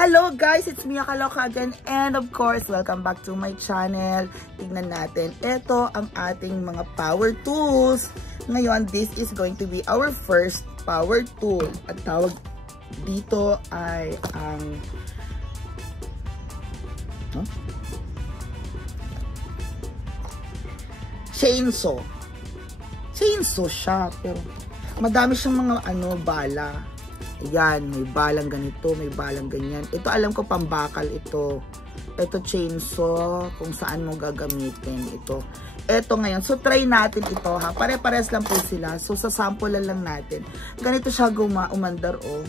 Hello guys, it's Mia Kaloka again, and of course, welcome back to my channel. Tignan natin, ito ang ating mga power tools. Ngayon, this is going to be our first power tool. At tawag dito ay ang chainsaw. Chainsaw siya, pero madami siyang mga bala. Ayan, may balang ganito, may balang ganyan. Ito alam ko pambakal ito. Ito chainsaw, kung saan mo gagamitin ito. Ito ngayon, so try natin ito ha. Pare-pares lang po sila. So sa sample lang natin. Ganito siya umandar oh.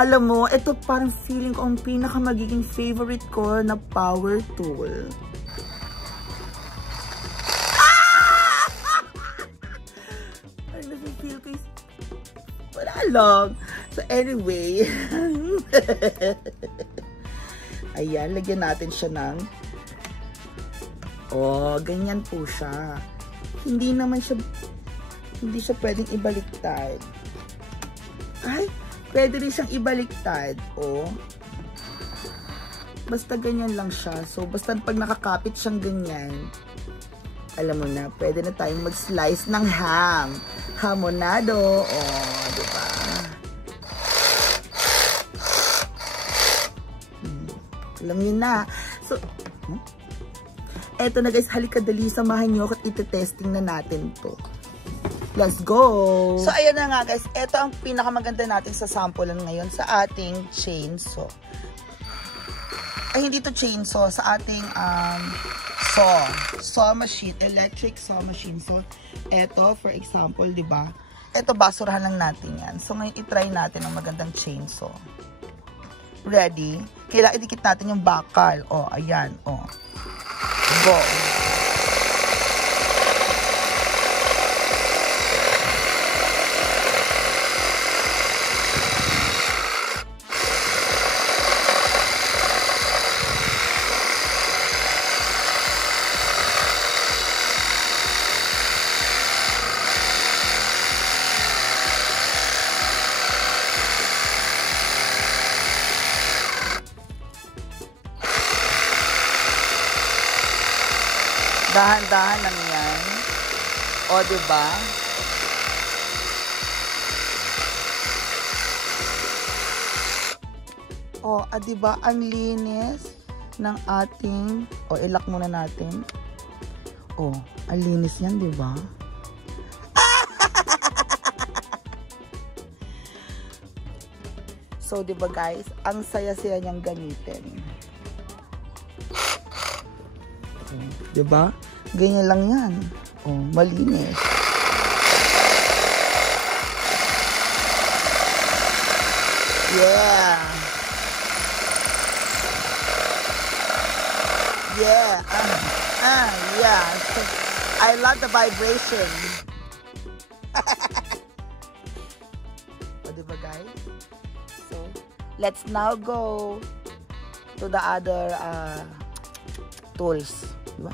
Alam mo, ito parang feeling ko ang pinaka magiging favorite ko na power tool. Feel ko wala lang. So anyway, ayan, lagyan natin siya ng ganyan po siya. Hindi siya pwedeng ibaliktad. Ay, pwede rin siyang ibaliktad. Basta ganyan lang siya. So basta pag nakakapit siyang ganyan, alam mo na, pwede na tayong mag-slice ng ham. Hamonado. Diba? Alam niyo na. So, eto na guys, halika dali, samahan niyo at ite-testing na natin to. Let's go! So, ayan na nga guys, eto ang pinakamaganda natin sa sample ngayon sa ating chainsaw. Ay, hindi to chainsaw, sa ating saw machine, electric saw machine. So, eto, for example, di ba? Eto, basurahan lang natin yan. So, ngayon, itry natin ang magandang chainsaw. Ready? Kailangan idikit natin yung bakal. Ayan, Go! Dahan-dahan lang yan. Diba? Diba? Ang linis ng ating... ilak muna natin. Ang linis yan, diba? So, diba guys? Ang saya-saya niyang gamitin. Diba? Ganyan lang yan. Malinis. Yeah. Yeah. Yeah. I love the vibration. Diba guys? So, let's now go to the other tools. Diba?